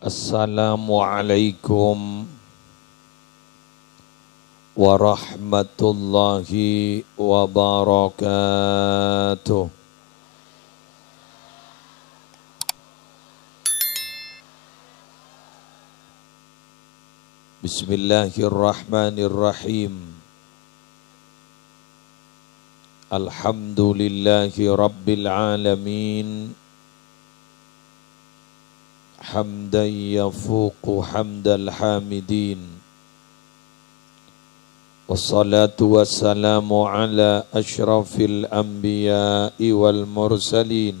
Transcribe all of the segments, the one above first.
Assalamualaikum warahmatullahi wabarakatuh. Bismillahirrahmanirrahim. Alhamdulillahi rabbil alamin. Hamdan yafuqu hamdal hamidin. Wassalatu wassalamu ala ashrafil anbiya'i wal mursalin.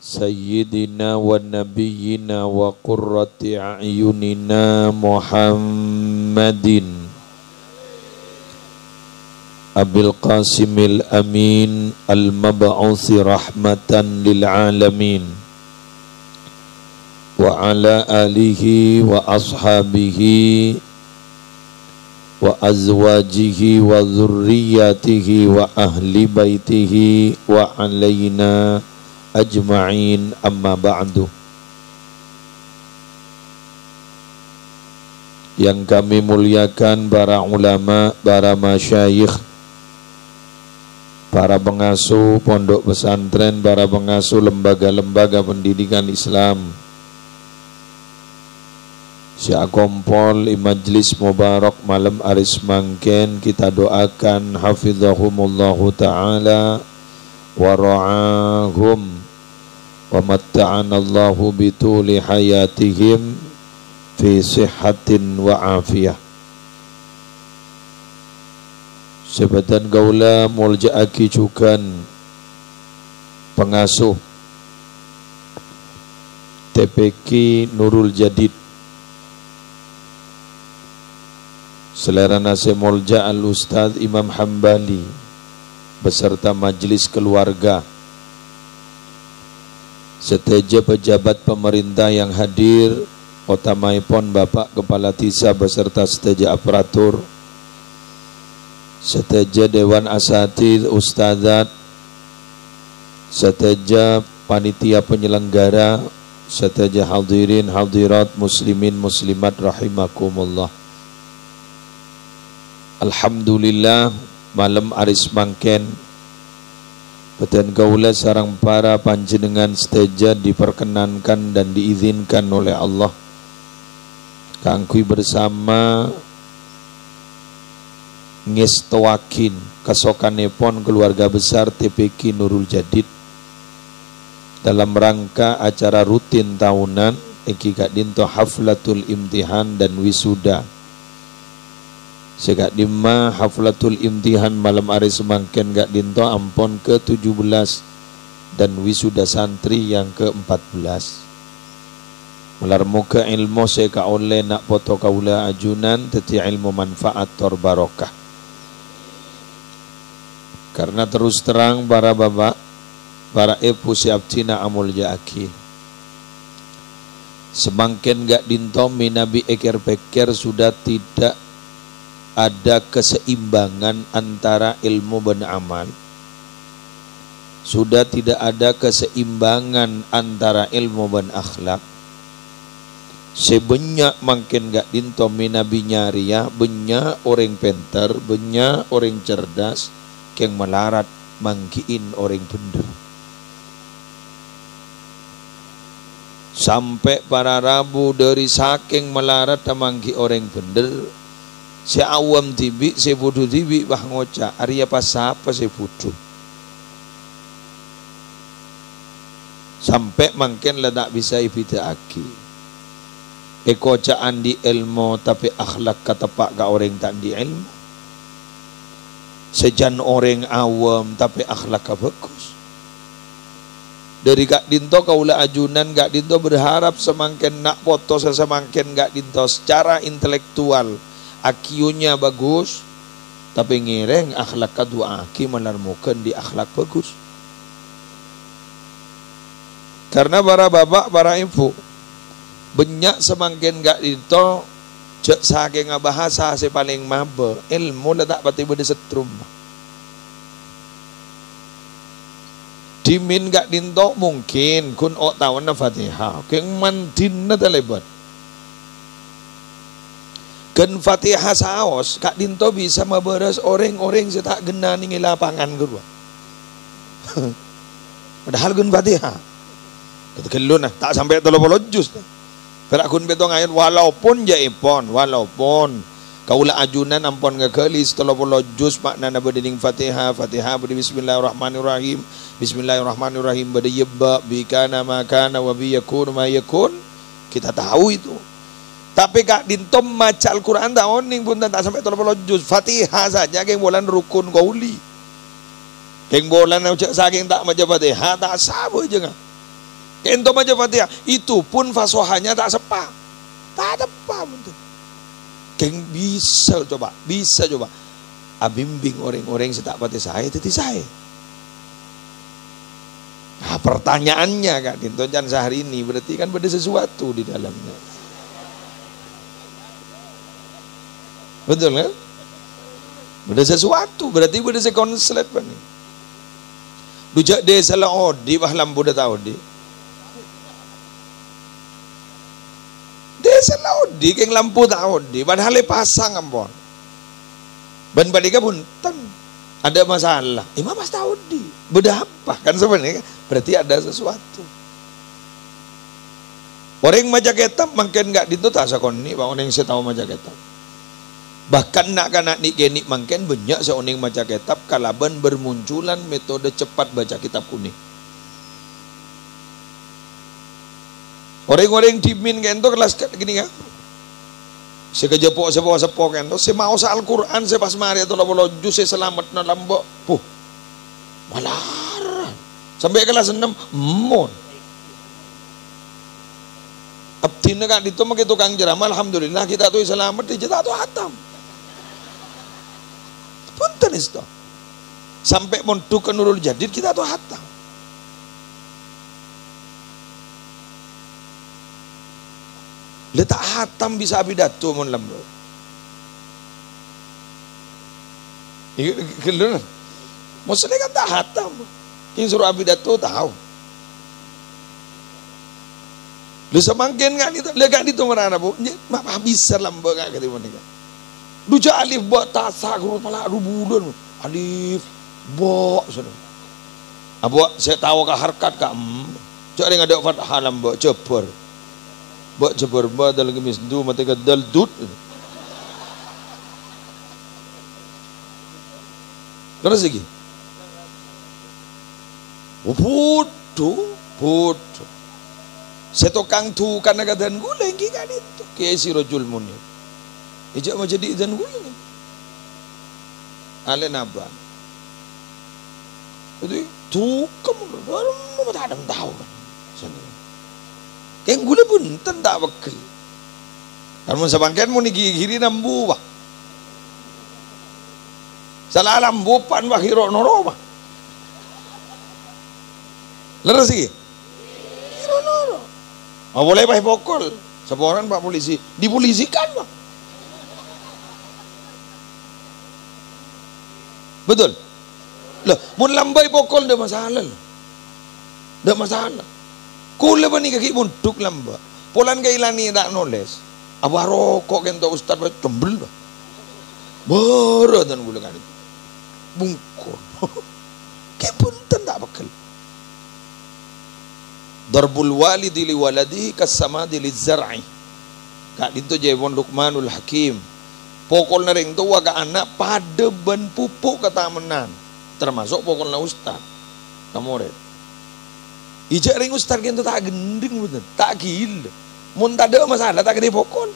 Sayyidina wa nabiyyina wa qurrati a'yunina Muhammadin Abil Qasimil Amin Al-Mab'uthi rahmatan lil alamin wa ala alihi wa ashabihi wa azwajihi wa dhurriyyatihi wa ahli baitihi wa alaina ajma'in, amma ba'du. Yang kami muliakan para ulama, para masyayikh, para pengasuh pondok pesantren, para pengasuh lembaga-lembaga pendidikan Islam, Syakompol Majlis Mubarak malam aris mangken, kita doakan hafizahumullahu ta'ala wa ra'ahum wa matta'anallahu bituli hayatihim fi sihhatin wa afiyah. Sebatan gaula mulja'aki cukan pengasuh TPQ Nurul Jadid selera nasi mulja al-Ustadz Imam Hambali beserta majlis keluarga, seteja pejabat pemerintah yang hadir, utamaipun Bapak Kepala Tisa beserta seteja aparatur, seteja Dewan Asatidz Ustadzat, seteja panitia penyelenggara, seteja hadirin hadirat muslimin muslimat rahimakumullah. Alhamdulillah malam aris mangken peten gaula sarang para panjenengan seteja diperkenankan dan diizinkan oleh Allah kangkui bersama ngestowakin kasokanepon keluarga besar TPQ Nurul Jadid dalam rangka acara rutin tahunan iki kak dinto haflatul imtihan dan wisuda. Segak dimma haflatul imtihan malam hari semangken gak dinto ampon ke-17 dan wisuda santri yang ke-14. Melar muka ilmu seka oleh nak foto kaula ajunan teti ilmu manfaat tor barokah. Karena terus terang para bapak, para ibu siap cina amul jaki. Semangken gak dinto minabi eker-peker sudah tidak ada keseimbangan antara ilmu dan amal. Sudah tidak ada keseimbangan antara ilmu dan akhlak. Sebanyak makin gak dinto minabi nyaria, banyak orang pintar, banyak orang cerdas yang melarat mangkiin orang bener. Sampai para rabu dari saking melarat mangki orang bener. Si awam tibi, si bodoh tibi, bah ngoca, Arya pas apa si bodoh. Sampai mungkin lah tak bisa ibidaki. Ekocaan di ilmu tapi akhlak kata pak ga orang tak di ilmu. Sejan orang awam tapi akhlak ka bagus. Dari gak dinto kaula ajunan gak dinto berharap semangkin nak foto sesemangkin gak dinto secara intelektual. Akiunya bagus, tapi ngireng akhlak kedua aki melarmukan di akhlak bagus. Karena para bapak, para ibu, banyak semangkin gak itu, cek saking bahasa si paling mabe, ilmu letak pati berde setrum. Di Dimin gak dinto mungkin kun ok tawan na Fatihah. Keng mantin na telebat. Ken Fatihah saos kak dinto bisa maberes orang-orang yang tak genani ngi lapangan kedua. Padahal gun Fatihah. Ketekelun nah tak sampai 30 juz. Kalau kun betong ayat walaupun jaipon walaupun kaula ajunan ampun ngagalis 30 juz maknana berdinding Fatihah berde bismillahirrahmanirrahim bismillahirrahmanirrahim berde yebba bikana makana wa biyakun ma yakun kita tahu itu. Tapi kak dintom maca Al-Quran tahun ning pun tak sampai 30 juz. Fatihah saja keng bolan rukun qauli. Keng bolan ucap saking tak maca Fatihah tak sabu aja ngah. Keng to maca Fatihah itu pun fasohanya tak sepa. Tak tepa betul. Keng bisa coba. Abimbing orang-orang setak Fatihah saya teti saya. Nah, pertanyaannya kak dintom jangan sehari ini berarti kan ada sesuatu di dalamnya. Betul kan? Beda sesuatu, berarti beda sekonslet pan. Dujak desa la odi bahlam buda tahu di. Desa la odi keng lampu tahu di, padahal pasang ampun. Ban badika punten. Ada masalah. Imam mas tahu di. Beda apa kan sebenarnya? Berarti ada sesuatu. Orang maca kitab mungkin enggak dintu tak sakoni, bang orang yang tahu maca kitab. Bahkan nak kanak ni genik mangken banyak seorang baca kitab kalaban bermunculan metode cepat baca kitab kuning. Orang-orang dimin kento kelas gini kan. Saya kejepok sepok kento. Saya mau Al-Quran saya pas mari atau lalu juz saya selamat na lambok. Malaran. Sampai kelas 6 mon. Abdina kan itu mah tukang ceramah alhamdulillah kita tuh selamat di kita tuh hatam. Punten itu. Sampai mondok ke Nurul Jadid kita tuh hatam. Letak hatam bisa pidato mon lambo. Kelun. Maksudnya kan tak hatam. Yang suruh pidato tahu. Lu semangkin kan itu, lega itu mana bu? Apa bisa lambo kan ketemu nih kan? Duja alif bo tasak huruf malah rubulun alif bo sudah. Abu saya tahu ke harkat kak. Cak ada ngada fathah lambo jebor. Bo jebor badal gemis du mati ke dal dut. Terus lagi. Bodoh. Setokang tu karena kadan gula yang kan itu. Kayak si rojul munir. Ijak mau jadi idan gula ni. Ale nabang. Itu tu kamu baru tak ada tahu kan. Kayak gula pun tak bakal. Kamu sebangkan mu ni gigi nambu bah. Salah lambu pan bah hiro noroma. Leres sih. Hiro noro. Oh, boleh bah pokol. Seorang pak polisi dipolisikan bah. Betul. Loh, mun lambai pokol dah masalah. Dah masalah. Kula bani kaki bunduk lamba. Polan kailani tak noles. Abah rokok kento ustad bah tembel bah. Berat dan gula kan itu. Bungkul. Kayak punten tak bakal. Darbul walidi li waladihi kasamadi li zar'i. Kak dito jebon Luqmanul Hakim. Pokol na ring tuwa ka anak pada ban pupuk katamenan. Termasuk pokol na ustad. Kamuret. Ijak ring ustad kento tak gending betul. Tak gila. Mun tak ada masalah tak gede pokol.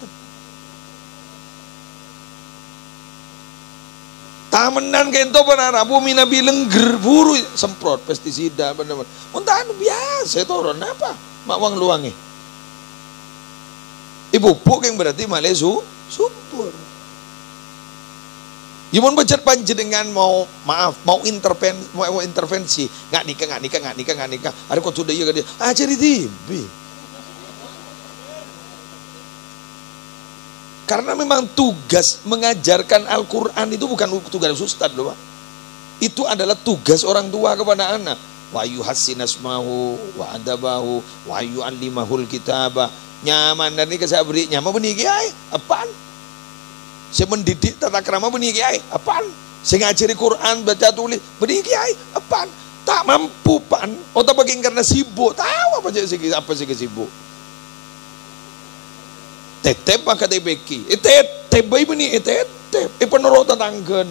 Tamenan kento panara bumi nabi lengger buru semprot pestisida benar-benar. Muntah biasa itu orang apa? Mak wang luangi. Ibu pupuk yang berarti malesu subur. Imun becer panjenengan mau intervensi nggak nikah. Ada kau sudah iya dia cari tibi. Karena memang tugas mengajarkan Al-Quran itu bukan tugas ustad loh Pak. Itu adalah tugas orang tua kepada anak. wa yuhassin asmahu wa adabahu wa yu'allimahul kitaba. Nyaman dan ini saya beri nyaman benih kiai apaan? Saya mendidik tata krama benih kiai apaan? Saya ngajari Quran baca tulis benih kiai apaan? Tak mampu pan. Otak bagi karena sibuk. Tahu apa sih sibuk? Tetep maka tebeki. Tetep bayi benih tetep. Penorotan tanggen.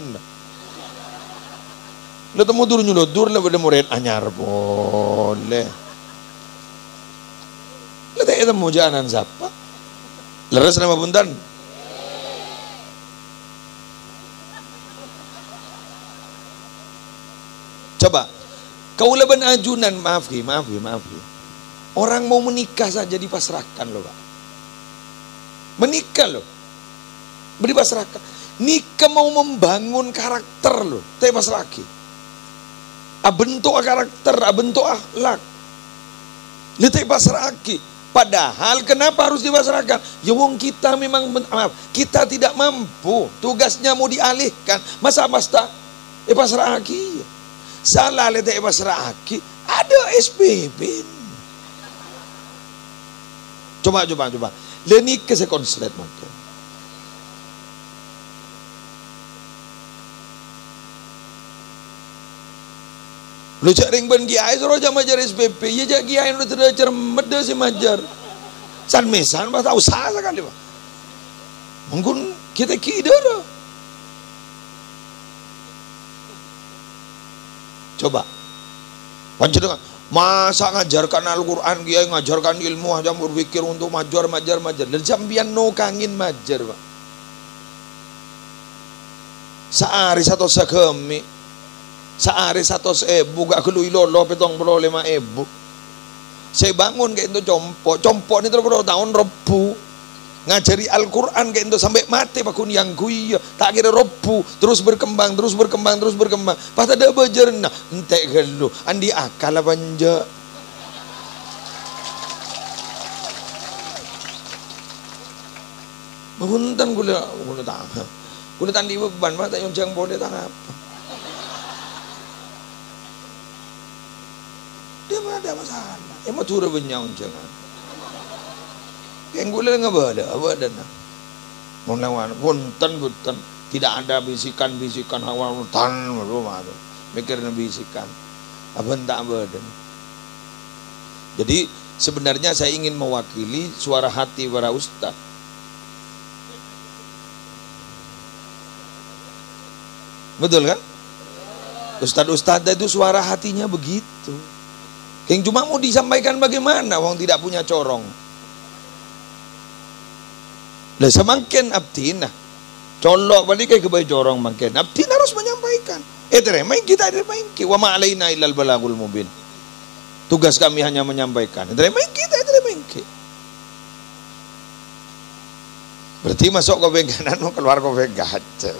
Lo temu dur nyulodur lah pada murid anyar boleh. Lo tak temu jalan siapa? Leres nama punten. Coba, kau leban ajunan maaf. Orang mau menikah saja dipasrahkan loh Pak. Menikah loh, dipasrahkan. Nikah mau membangun karakter loh, tapi pasrahkan. Bentuk karakter, bentuk akhlak. Lihat pasrahkan. Padahal kenapa harus dipasrahkan? Ya wong kita memang maaf, kita tidak mampu. Tugasnya mau dialihkan. Masa pasrahkan? Salah lihat pasrahkan. Ada SPP. Coba. Leni ke sekonslet makan. Lu cak ring ban kiai suruh jam majar SPP, ya cak kiai lu tidak cermet dah si majar. San mesan bah tahu sah sekali bah. Mungkin kita kidara. Coba, pancendengan masa ngajarkan Al-Quran kiai ngajarkan ilmu aja berpikir untuk majar. Dan sambian no kangin majar pak. Sehari satu sekemi. Sehari 100.000 gak kelui lolo 75.000. Saya bangun kayak itu compok ini terus tahun rebu ngajari Al-Quran kayak itu sampai mati pakun yang kuya tak kira rebu terus berkembang pas ada bajerna entek gelu andi akal panja bahuntan gula tangan gula tandi beban mata yang jang boleh tak apa. Dia mana ada masalah. Emang turun benyang jangan. Yang gula nggak ada nah. Melawan punten tidak ada bisikan awal tan rumah tu. Mikirnya bisikan. Abang tak ada. Jadi sebenarnya saya ingin mewakili suara hati para ustaz. Betul kan? Ustaz-ustaz itu suara hatinya begitu. Yang cuma mau disampaikan bagaimana wong tidak punya corong. Lah semakin abdina colok balik ke kebaik corong makin abdina harus menyampaikan. Terima kita wa ma alaina illal balagul mubin. Tugas kami hanya menyampaikan. Terima kita. Berarti masuk ke kanan keluar ke gatel.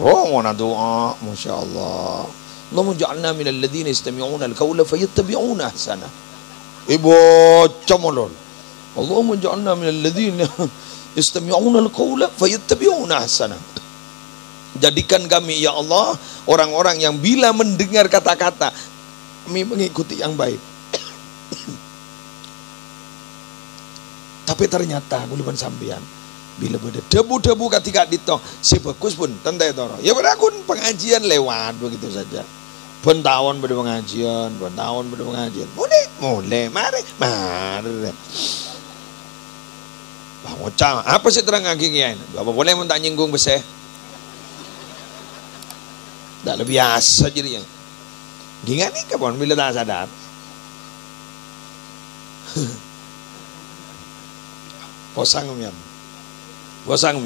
Oh mau doa, masya Allah. Allahumma ja'alna minal ladzina yastami'una al-qawla fayattabi'una ahsana. Ibu camolol. Allahumma ja'alna minal ladzina yastami'una al-qawla fayattabi'una ahsana. Jadikan kami ya Allah orang-orang yang bila mendengar kata-kata kami mengikuti yang baik. Tapi ternyata bulan sambian bila ada debu-debu ketika ditong si bagus pun tentai toro ya berakun pengajian lewat begitu saja pentahun pada pengajian mulai mari bang apa sih terang ngaki kiai apa boleh minta nyinggung beseh tak lebih biasa jadi yang gini nih kapan bila tak sadar posang miam Bosang.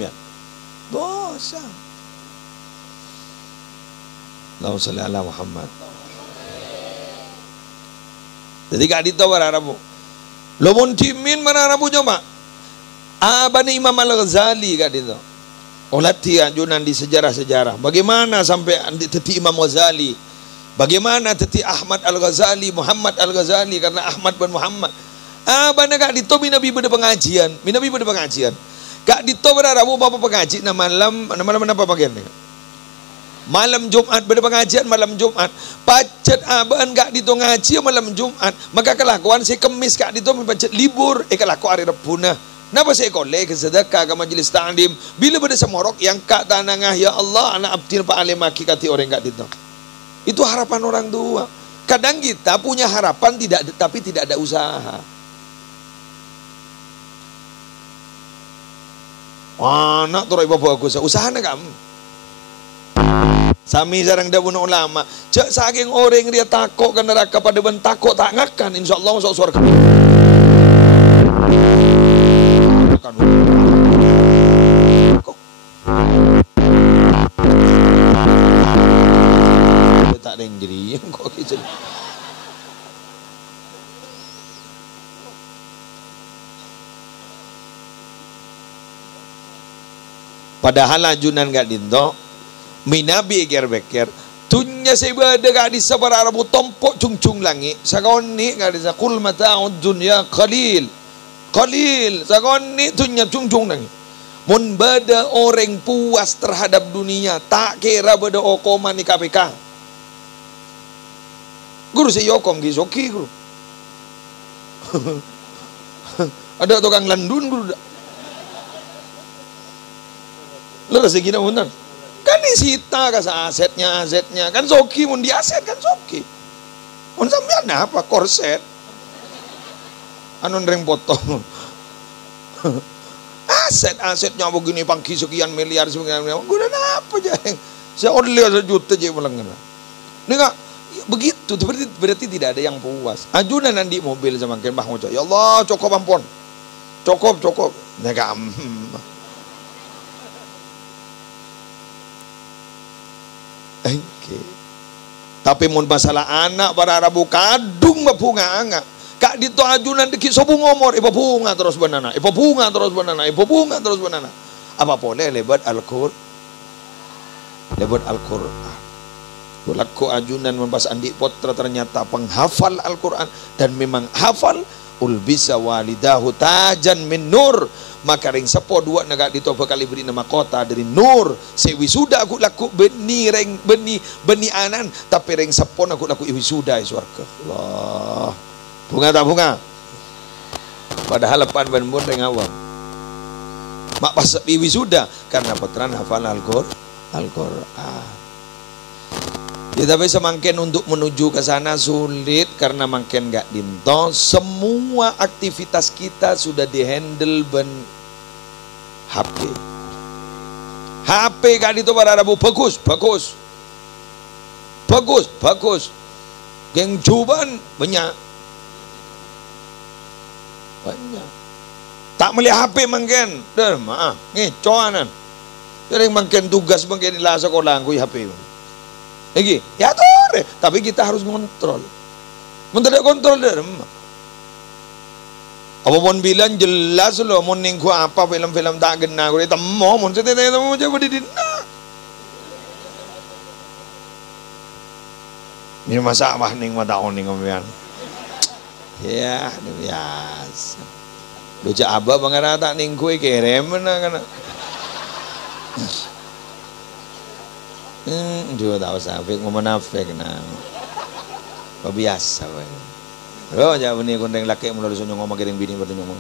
Allahumma sholli ala Muhammad. Jadi gak ditawar Arabu. Lo mun timin mana Arabu coba? Abani Imam Al-Ghazali gak dito. Olati anjunan di sejarah-sejarah. Bagaimana sampai teti Imam Ghazali? Bagaimana teti Ahmad Al-Ghazali, Muhammad Al-Ghazali karena Ahmad bin Muhammad. Abana gak dito minabi pada pengajian. Kak dito berarabu bapak pengaji nama malam apa bagian ni? Malam Jumat pada pengajian malam Jumat. Pacet aban gak dito ngaji malam Jumat. Maka kelakuan si Kemis gak dito pacet libur. Kelakuan hari Rabu nah. Napa saya kolek sedekah ke majelis ta'lim. Bila pada semorok yang kak tanangah ya Allah anak abdil pak alim aki kati orang gak dito. Itu harapan orang tua. Kadang kita punya harapan tapi tidak ada usaha. Anak tuh ibu bagus usaha kamu. Sami sarang dawuh ulama, cek saking orang dia takut ke neraka pada ben takut tak ngakan insyaallah masuk surga. Tak ada yang jadi kok gitu. Padahal ajunan gak dinto minabi eger-beker tunya sebada gak di sabara arabu tompok cung-cung langit sagoni gak di sakul mata'ud dunya qalil sagoni tunya cung-cung langit mun bada orang puas terhadap dunia tak kira bada okoman di KPK guru si yokom gisoki guru ada tukang landun guru leres segini punten kan disita ke asetnya kan soki mun di aset kan soki mun sampean apa korset anu reng potong asetnya begini pangki sekian miliar sekian guna apa jeng saya order sejuta je melenggan ini enggak begitu berarti tidak ada yang puas ajunan nanti mobil semakin bah ngoco ya Allah cukup ampun cukup nega tapi mun masalah anak para Arabu kadung babunga anga kak dito ajunan dikit sobung ngomor ibabunga terus banana apa boleh lebat Al-Qur'an Kulakku ajunan membahas andi potra ternyata penghafal Al-Quran dan memang hafal ulbisa walidahu tajan min nur maka ring sepo dua naga dito bakal beri nama kota dari nur sewisuda aku laku beni anan tapi ring sepo aku laku wisuda surga Allah bunga tak bunga padahal lepan ben-ben ring awam mak pas wisuda karena putra hafal Al-Quran. Ya tapi semangkin untuk menuju ke sana sulit karena makin gak dinto semua aktivitas kita sudah dihandle ben HP gak dito para Rabu bagus geng cuban banyak tak melihat HP mangken dah maaf ngecoanan jadi mangken tugas mangken ilasa ko lang ko HP lagi, ya tuh, tapi kita harus kontrol. Tidak kontrol deh. Apapun bilang jelas loh, mau ningku apa film-film tak kena, gue temu, mau cerita temu coba di dina. Ini masa apa ning mata oning kemudian. Ya, biasa. Doja abah bangara tak ningku kerem mana kan. Juga tak usah ngomong nafek nah biasa we lo jauh ni kondeng laki mulai disuruh ngomong kiring bini berarti ngomong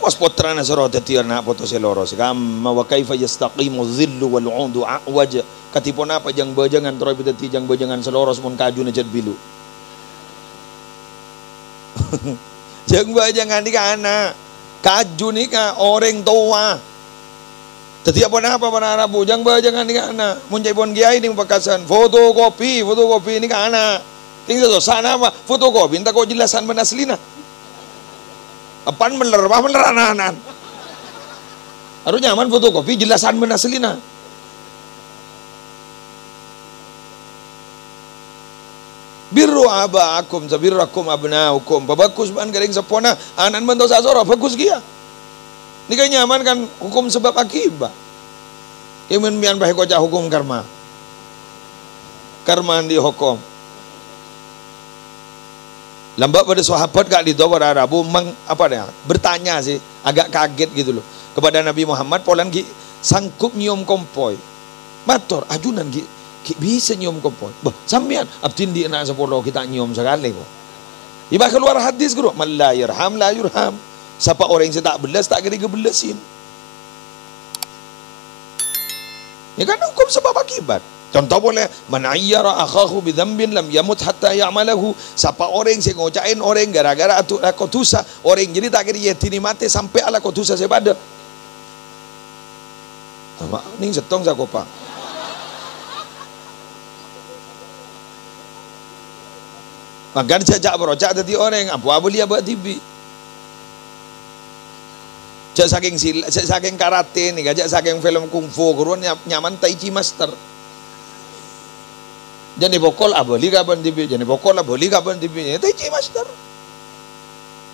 mas potra na soro tetir na poto seloros kam wa kaifa yastaqimu dhillu wal 'udu a'waj katipon apa jang bajangan troy pitati jang bajangan seloros mun kaju na jad bilu jangan di kana kaju ni ka orang tua tetiap apa para Arabu jangan di kana mun jaipon giai ning pakasan fotokopi ni kana tinggal to sana apa fotokopi entah kau jelasan ben aslina apan melerananan harus nyaman fotokopi jelasan ben aslina birru abaakum sabirrakum abnaukum bagus ban garing sepona anan bentos asora bagus kia ini kan nyaman kan hukum sebab akibat kemen mian bahe kocak hukum karma di hukum Lambat pada sahabat gak dito pada Arabu bertanya sih, agak kaget gitu loh kepada Nabi Muhammad polan ki sanggup nyium kompoi. Matur ajunan ki bisa nyium kompoi. Bah, sampean abdin di anak sepuluh kita nyium sekali kok. Iba keluar hadis guru, man la yurham la yurham. Siapa orang yang tak belas tak kira gebelasin. Ya kan hukum sebab akibat. Contoh boleh, man ayyara akhahu bidzambin lam yamut hatta ya'malahu. Siapa orang yang ngocain orang gara-gara aku dosa, orang jadi tak kira yetini mati sampai ala dosa sepada. Sama ning setong sa kopa. Makan jajak berocak tadi orang apa boleh buat TV. Cak saking karate nih, gajak saking film kungfu, kuruan nyaman tai chi master. Jadi bokol aboli kapan TV, jadi bokol aboli kapan TV, tai chi master.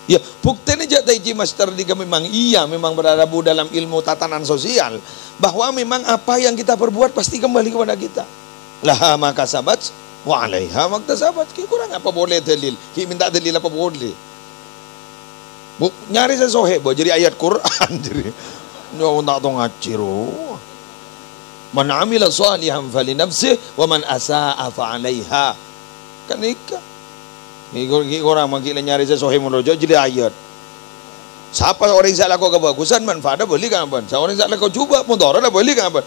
Ya, buktinya jak tai chi master juga memang iya, memang berada dalam ilmu tatanan sosial, bahwa memang apa yang kita perbuat pasti kembali kepada kita. Laha maka sabat, wa alaiha maktasabat. Ki kurang apa boleh dalil? Ki minta dalil apa boleh? Nyari sesohe, jadi ayat Quran jadi. Nyo tak tahu ngaciro. Man amila salihan fali nafsih wa man asaa fa 'alaiha. Kan ikah. Ki orang mangkile nyari sesohe mulojo jadi ayat. Siapa orang yang lakukan kebagusan manfaatnya boleh kapan? Siapa orang yang lakukan coba mudarat boleh kapan?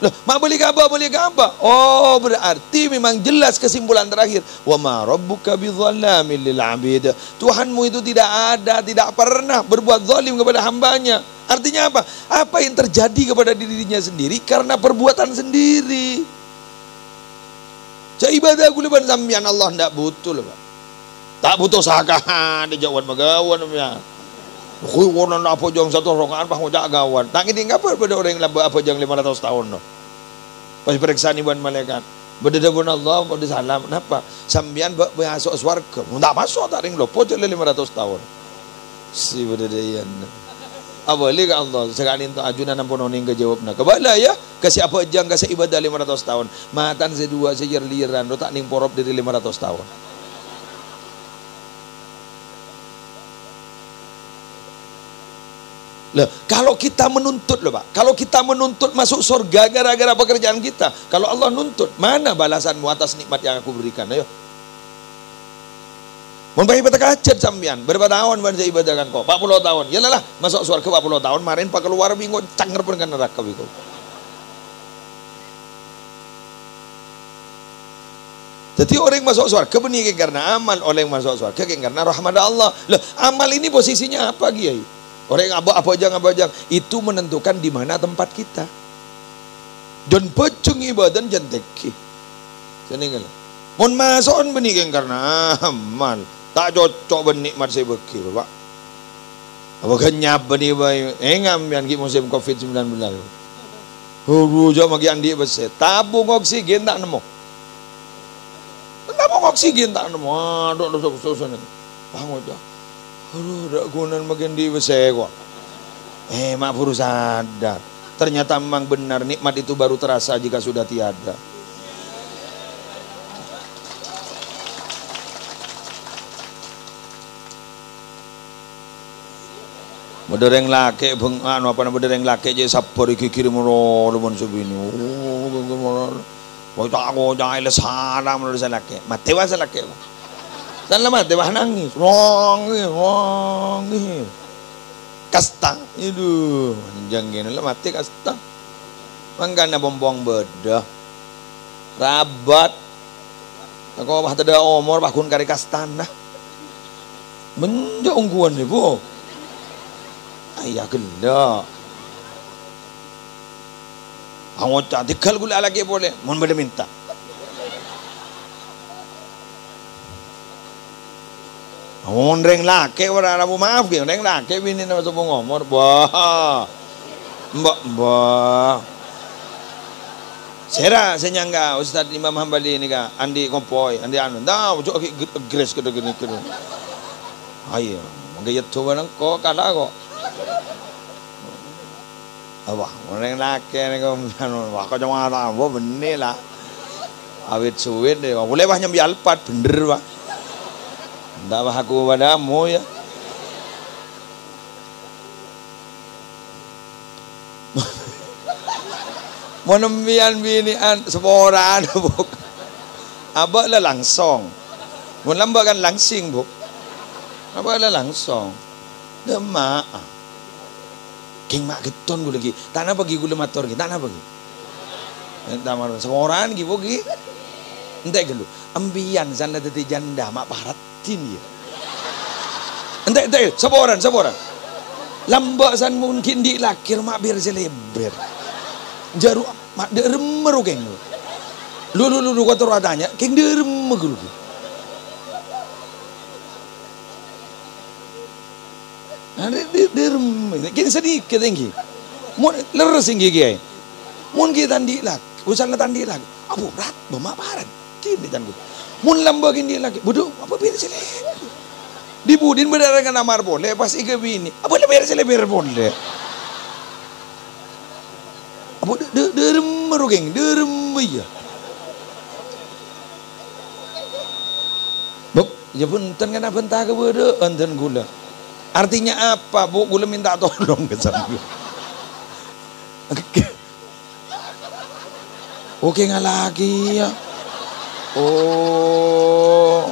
Loh, mak boleh apa? Oh, berarti memang jelas kesimpulan terakhir. Wa ma rabbuka bidzallamin lil 'abid. Tuhanmu itu tidak pernah berbuat zalim kepada hambanya. Artinya apa? Apa yang terjadi kepada dirinya sendiri karena perbuatan sendiri. Cak ibadah kuliban sampean Allah ndak butuh loh, Pak. Tak butuh sakahan dijawab magawan ya. Kui wonan apa jang satu rokaan pah ngojak gawan. Tak ngiding apa pada orang yang lamba apa jang 500 tahun no. Pas periksa iban malaikat. Bededabun Allah mau disalam. Kenapa? Sambian masuk swarga. Tak masuk tak ring lopo je 500 tahun. Si bededayan. Awali ka Allah sekali untuk ajunan ampun oning ke jawabna. Kebala ya kasih apa jang kasih ibadah 500 tahun. Matan sedua sejer-liran do tak ning porop dari 500 tahun. Loh, kalau kita menuntut loh Pak, kalau kita menuntut masuk surga gara-gara pekerjaan kita, kalau Allah nuntut, mana balasanmu atas nikmat yang aku berikan? Ayo. Mau bagi ibadah kacet sampean, berapa tahun ban saya ibadahkan kok? 40 tahun. Ya lah, masuk surga 40 tahun, marin pak keluar bingung canger pun kan neraka bingung. Jadi orang masuk surga benih karena amal, orang masuk surga karena rahmat Allah. Loh, amal ini posisinya apa Kiai? Orang yang apa aja itu menentukan di mana tempat kita. Dan pecung ibadah janteki. Seninggal. Mon masukon benih karena amal. Tak cocok benikmat saya bekir, Pak. Apa kenyap benih bayi? Ngam yang musim COVID-19. Rujak magi andi beset. Tabung oksigen tak nemu. Tabung oksigen tak nemu. Aduh, susah. Bangun dah. Aduh, dak gunan makin di beset kok. Mak baru sadar. Ternyata memang benar nikmat itu baru terasa jika sudah tiada. Bedereng laki bedereng laki je sapor iki kirim ro lumun subini. Oh, tak aku jangan le salam lu laki. Mati wa laki. Salam mati wa nangis. Wong. Kasta. Aduh, jangan le mati kasta. Mangkana bombong bedah. Rabat. Ako bah tada umur bah kun kari kastana. Menja ungguan ni bu. Ayah gila. Awak tak dikal gula lagi boleh. Mohon boleh minta. Mohon reng laki orang Arab maaf ke. Reng laki bini nama sebung ngomor. Bah. Mbak. Sera senyangga Ustaz Imam Hambali ni ka. Andi kompoi. Andi anu. Dah. Ucuk gres ke gini. Ayo. Menggayat coba nang kok kalah kok. Wah, orang laki ni kau wah kau cuma tahu, wah benih lah, awet suwet deh, boleh bah nyambi alpat bener bah, Ndak aku padamu ya. Monembian binian seorang buk. Abak lah langsung. Mun lamba kan langsing buk. Abak lah langsung. Demak. King mak keton gue lagi. Tanah pagi gue motor gitu. Tanah pagi. Entah mana seorang gitu buk. Entah gelu. Ambian sana tadi janda mak paratin ya. Entah seorang. Lamba san mungkin dilakir mak biar seleber. Jaru mak dermer keng lu. Lu kata radanya keng dermer lu. Ada dermer. Keng sedikit tinggi. Mun leres tinggi kiai. Mun kita tandi lak, usah tandi lak. Abu rat bamak parat. Kini tan gua. Mun lamba kini lak. Bodoh apa biar seleber. Dibudin berdarah dengan amar boleh pas ike bini. Apa biar seleber boleh. Apa derem geng, derem ya. Buk, ya punten kan bentah ke bede enten gula. Artinya apa, Bu? Gula minta tolong ke sana. Oke nggak lagi ya. Oh.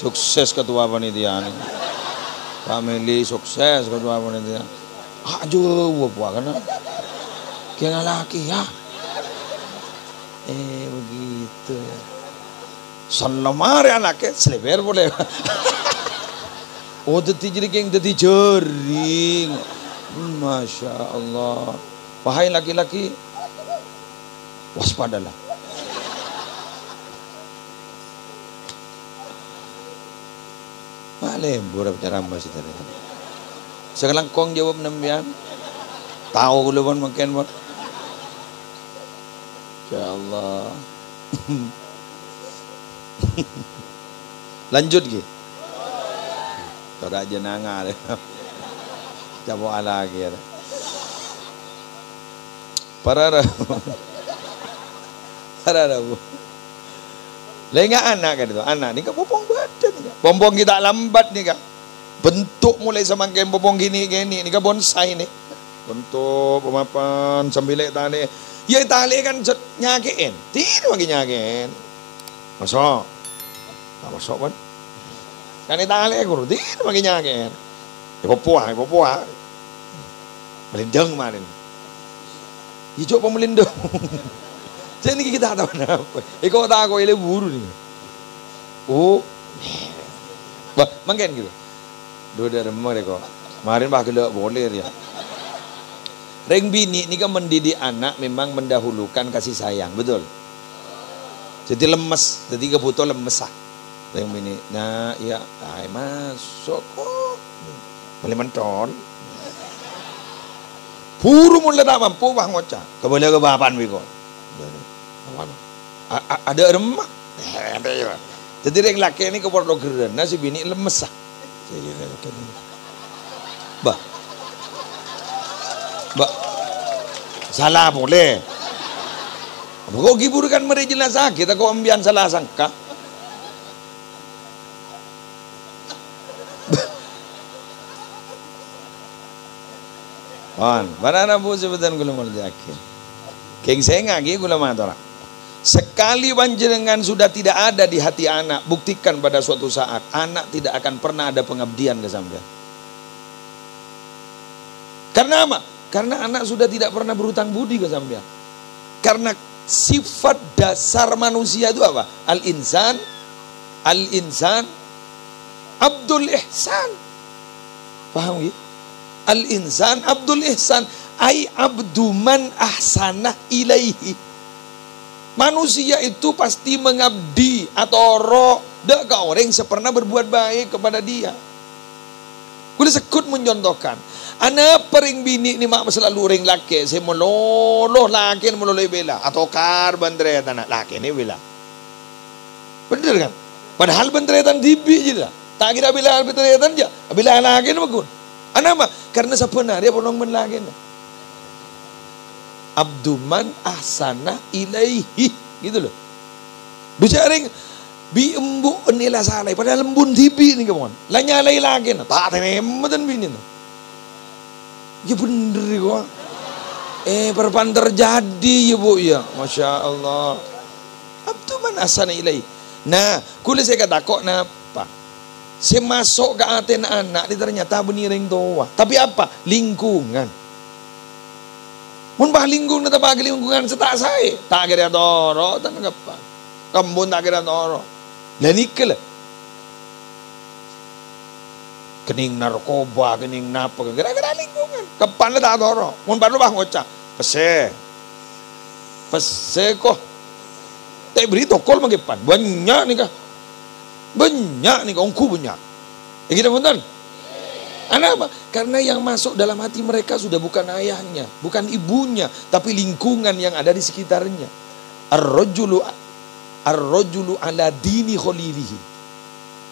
Sukses ketua panitia ini. Family sukses ketua panitia. Ajo apa kan? Kayak laki ya. Begitu ya. Sanlamar anaknya seleber boleh. Oh deti jadi geng deti jering. Masya Allah. Wahai laki-laki, waspadalah. Lembur bicara mbak sih tadi. Sekarang kong jawab nembian. Tahu gulungan makin mbak. Ya Allah. Lanjut ki. Tora aja nanga deh. Coba lagi ya. Parara bu. Lenga anak kan itu, anak ni kan popong badan ni kan. Popong kita lambat ni kan. Bentuk mulai semakin popong gini ni kan bonsai ni. Bentuk pemapan sambil tali. Ya tali kan nyakein, tidak lagi nyakein. Masuk, tak masuk kan? Kan tali guru, tidak lagi nyakein. Popuah. Melindung kemarin. Hijau pemelindung. Jadi kita tahu apa. Kau tak kau ele buru ni. Oh, bah, mungkin gitu. Dua dari mereka. Kemarin bah kita boleh ya. Reng bini ni kan mendidik anak memang mendahulukan kasih sayang, betul. Jadi lemes, jadi kebutuhan lemes ah. Reng bini, nah ya, ay masuk kok. Boleh mentol. Puru mulai tak mampu bah ngocah. Keboleh ke bapan biko. Ada remah. Jadi reng laki ini keporlo geran, nasi bini lemes ah. Bah, salah boleh. Kau gibur kan mereka jelas sakit, kau ambian salah sangka. Mana bu sebutan gula maljakin. Keng saya ngagi gula matora. Sekali panjenengan sudah tidak ada di hati anak, buktikan pada suatu saat anak tidak akan pernah ada pengabdian ke sampean. Karena apa? Karena anak sudah tidak pernah berhutang budi ke sampean. Karena sifat dasar manusia itu apa? Al-insan Abdul Ihsan. Paham ya? Al-insan Abdul Ihsan, ai abdu man ahsanah ilaihi. Manusia itu pasti mengabdi atau dak ke orang yang pernah berbuat baik kepada dia. Kulit sekut mencontohkan. Anak pering bini ni mak selalu ring laki. Saya meloloh laki meloloh bela. Atau kar bandretan laki ni bela. Bener kan? Padahal bandretan tibi je lah. Tak kira bila bandretan je. Bila laki ni bagus. Anak mak karena sebenarnya polong men laki ni. Abduman ahsanah ilaihi, gitu loh. Bicaring bi embu nila salay padahal lembun tibi nih kawan. Lah nyalai lagi nah. Tak tenematan bini nah. Ya bener kok. Perpan terjadi ya bu ya. Masya Allah. Abtu man asana ilai. Nah, kulit saya kata kok napa? Saya masuk ke hati anak ini ternyata beniring tua. Tapi apa? Lingkungan. Mun bah lingkungan tak bagi lingkungan setak saya. Tak kira toro, tak apa. Kembun tak kira toro. Lah nikel. Kening narkoba, kening napa, gara-gara lingkungan. Kapan lah tak toro. Mun baru bah ngocak. Pese kok. Tak beri tokol mengepan. Banyak nih kah? Banyak nih kah? Ongku banyak. Ya kita punten. Kenapa? Karena yang masuk dalam hati mereka sudah bukan ayahnya, bukan ibunya, tapi lingkungan yang ada di sekitarnya. Ar-rajulu ala dini khalilihi.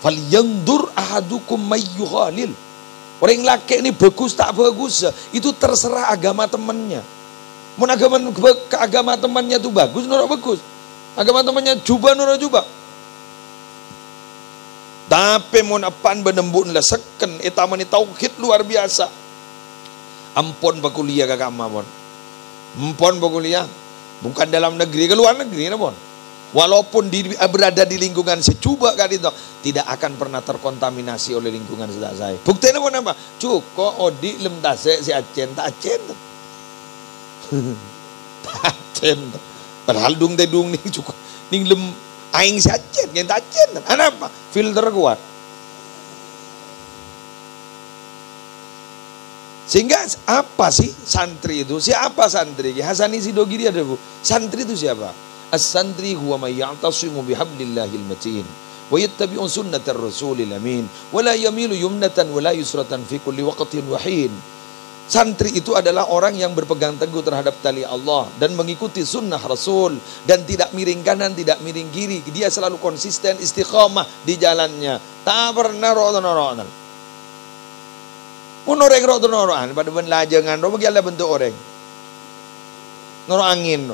Falyandur ahadukum mayyukhalil. Orang laki ini bagus tak bagus, itu terserah agama temannya. Mun agama temannya itu bagus, nora bagus. Agama temannya jubah, nora jubah. Tapi mun apan benembun lah seken etamani tauhid luar biasa. Ampun bakuliah ke agama pun. Ampun bakuliah bukan dalam negeri ke luar negeri pun. Walaupun berada di lingkungan secuba kan itu tidak akan pernah terkontaminasi oleh lingkungan sedak saya. Buktinya pun apa? Cukup odi lem tasek si acen tak acen. Tak acen. Padahal dung nih cukup ning lem aing si acen, yang tak acen. Kenapa? Filter kuat. Sehingga apa sih santri itu? Siapa santri? Hasani Sidogiri ada bu. Santri itu siapa? As-santri huwa man ya'tasimu bihablillahil matin wa yattabi'u sunnatar rasulil amin wa la yamilu yumnatan wa la yusratan fi kulli waqtin wa hin. Santri itu adalah orang yang berpegang teguh terhadap tali Allah dan mengikuti sunnah Rasul dan tidak miring kanan, tidak miring kiri. Dia selalu konsisten istiqamah di jalannya. Tak pernah rotan-rotan. Mun orang rotan-rotan pada ben lajangan, ro bagi bentuk orang. Norok angin.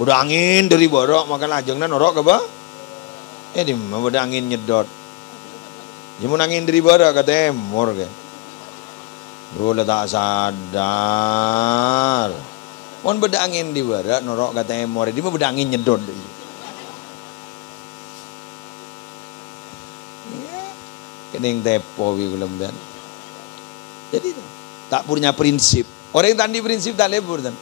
Udah angin dari borok maka lajangna norok ke ba? Di udah angin nyedot. Jamun angin dari borok ke timur ke. Dulu tak sadar. Mon beda angin di barat norok kata emor, dia mah beda angin nyedot. Kening tepo wi kulemban. Jadi tak punya prinsip. Orang yang tandi prinsip tak lebur dan.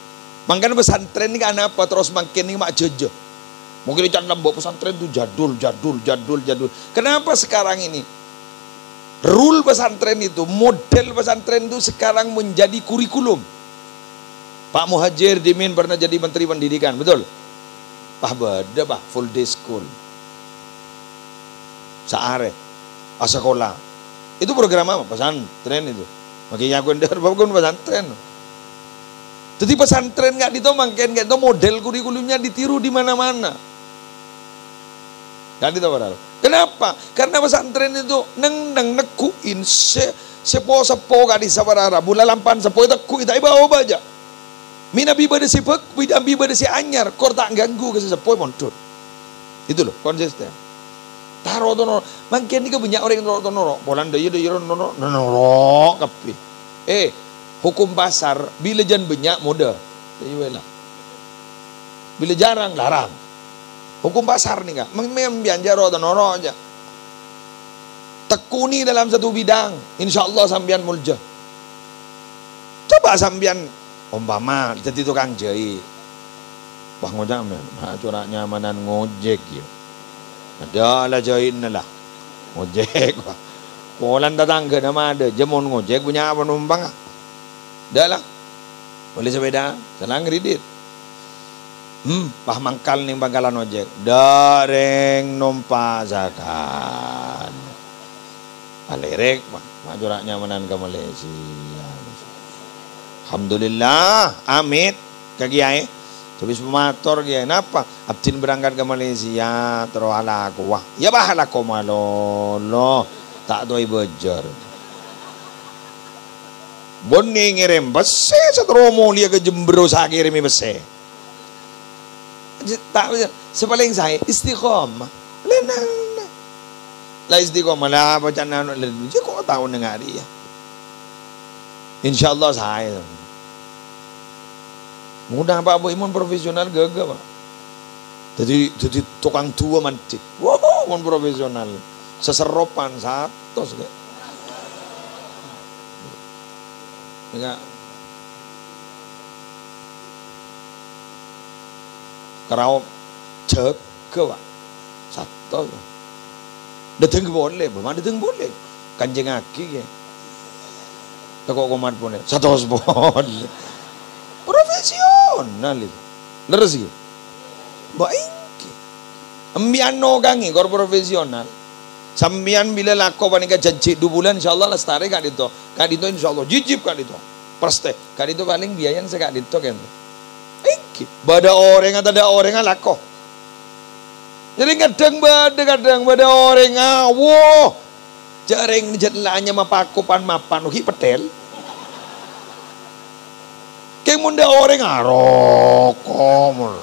Makanya pesantren ini kan apa terus makin ini mak jojo. Mungkin dicat lembok pesantren itu jadul. Kenapa sekarang ini? Rule pesantren itu, model pesantren itu sekarang menjadi kurikulum. Pak Muhajir Dimin pernah jadi Menteri Pendidikan, betul? Pak Bada, Pak, full day school. Saare, sekolah. Itu program apa? Pesantren itu. Makanya aku ndar bagus pesantren. Jadi pesantren nggak ditomangkan, nggak itu model kurikulumnya ditiru di mana-mana. Nggak ditawaran. Kenapa? Karena pesantren itu neng nekuin sepo gak di sabarara bula lampan sepo itu ku itu bawa baja. Mina biba de si pek, biba de si anyar, kor tak ganggu ke sepo montur. Itu loh konsisten. Taro tono, mungkin ini banyak orang yang norok. Polan daya norok kapi. Hukum pasar bila jan banyak mode. Bila jarang larang. Hukum pasar nih kak, membianja roda noro aja. Tekuni dalam satu bidang, insya Allah sambian mulja. Coba sambian umpama jadi tukang jahit. Wah ngojek men, curah nyamanan ngojek ya. Ada lah jahit lah, ngojek. Polan datang ke nama ada, jemon ngojek punya apa numpang? Dah lah, boleh sepeda, senang kredit. Pah mangkal ning bangkalan ojek dareng numpa zakat alerek mak juraknya menan ke Malaysia. Alhamdulillah amit ke kiai habis pemator kiai napa abdin berangkat ke Malaysia terus ala aku wah ya bahala ko malolo tak doi bojor bonni ngirim bese setromo dia ke Jembro sakirimi bese. tak sepaling saya istiqomah. Lenang. Lah istiqomah lah bacaan anak lalu. Jadi kok tahu dengar dia. Insyaallah saya. Mudah Pak Bu imun profesional gagah Pak. Jadi tukang tua mantik. Wow, imun profesional. Seseropan satu segala. Enggak. Kerau cek ke Pak. Satu. Datang boleh, bagaimana datang boleh. Kanjeng aki ya. Kok komat boleh. Satu boleh. Profesional itu. Leres gitu. Baik. Ambian no gangi kor profesional. Sambian bila lako panika janji 2 bulan insyaallah lestari kak dito. Kak dito insyaallah jijib kak dito. Preste. Kak dito paling biayan sekak dito kan. Baik. Bada orang atau ada orang lako. Jadi kadang bada orang wow. Jareng jetlaannya mapakupan mapan uki petel. Kayak munda orang arokomur.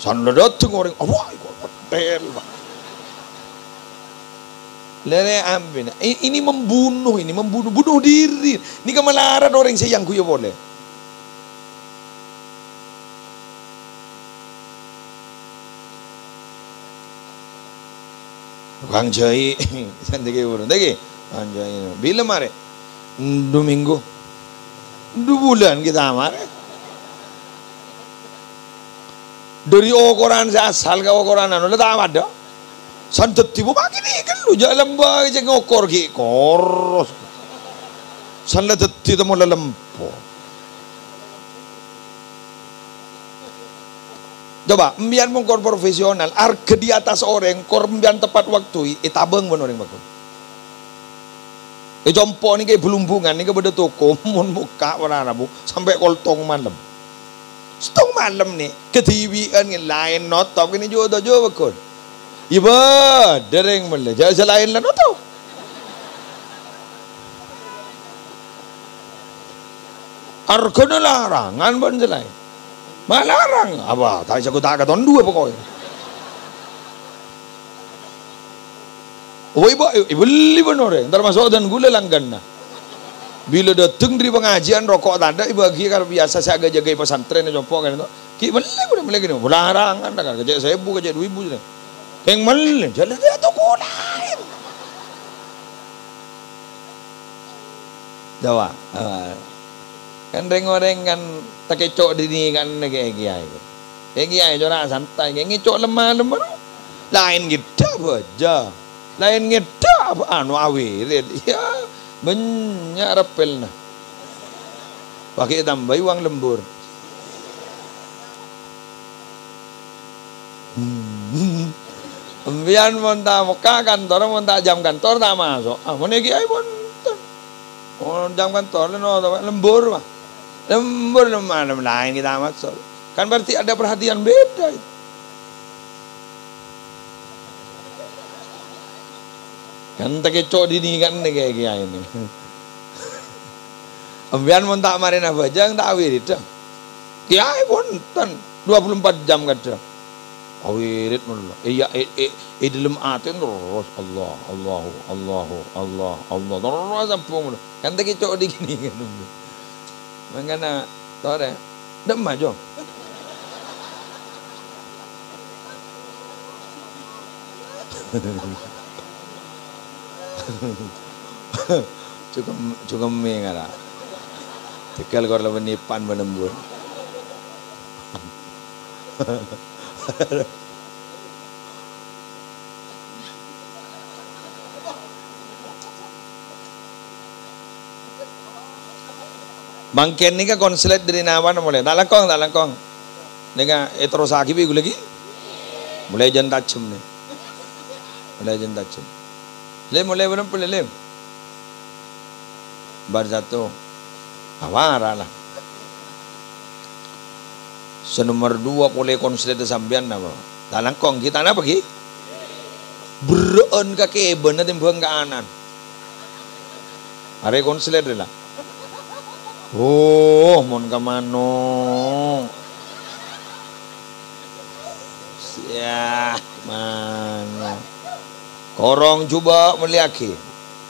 Sanda dateng orang, wah ikut petel Pak. Lele ambin, ini membunuh, bunuh diri. Ini kemalaran orang sayang kuya boleh. Kang Jai, santai urun, lagi. Kang Jai, bila mare? 2 minggu, 2 bulan kita mare. Dari ukuran asal ke ukuran anu tak ada. Santet tibu pagi ni kan lu jalan bagi je ngokor ki koros. Santet tibu mau lempo. Coba, mbian mengkor profesional, harga di atas orang, kor mbian tepat waktu, itabeng pun orang bagus. Jompo ni kayak belumbungan, ni kayak beda toko, mun buka warna bu, sampai koltong malam. Setong malam nih, ketiwian lain notop ini juga bakul. Iba, dereng mulai, jangan lain lah notop. Argana larangan pun jelai. Malarang, apa? Tak bisa tak tahun 2 pokoknya. Oh ibu beli pun orang, termasuk dan gula langgan nah. Bila datang dari pengajian rokok tanda ibu bagi kalau biasa saya agak jaga pesantren jompo kan itu. Ki beli gini, larangan kan kerja 1000 kerja 2000 je. Keng mel, jalan dia tu lain. Jawa. Kan reng-reng kan tak kecok dini kan kayak giai. Kayak giai jora santai, kayak ngecok lemah-lemah. Lain kita aja. Lain kita anu awirit. Ya banyak repel nah. Pakai tambah uang lembur. Biar monta muka kantor, monta jam kantor tak masuk. Ah, mana kiai pun. Oh, jam kantor lembur mah. Lembur mana lain kita masuk. Kan berarti ada perhatian beda. Kan tak kecok dini kan kayak kiai ini. Ambian monta marin apa jang tak wirid. Kiai pun 24 jam kada. Awirit mulai. Iya, dalam hati terus Allah terus sampung mulai. Kan tak kecok di gini kan. Mengana tahu deh, dem aja. Cukup mengara. Tegal kor lawan nipan menembur. Bangken ni ka konsulat dari nawan mulai. Tak langkong. Dengan terus akibi gue lagi. Mulai jan tacem ni. Mulai berapa lem? Bar jatuh. Awara lah. Senomor 2 boleh konsulat sambian nama. Tak langkong kita apa ki? Beron kaki benar timbuang ke anan. Are konsulat lah. Oh, mon kamano. Ya, mana. Korong coba meliakin.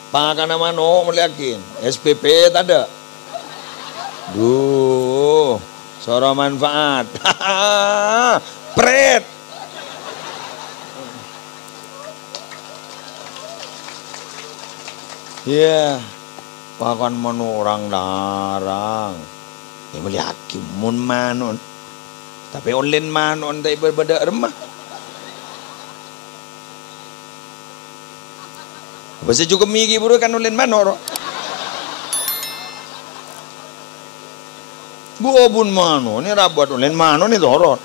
Pangakana mano meliakin. SPP tak ada. Duh, soro manfaat. Pret. Ya, pakan mano orang larang. Ya meliakin mun manon. Tapi online manon tak berbeda remah. Basta juga migi bro kan ulen manoro. Buobun mano ni rabat ulen mano ni dorot.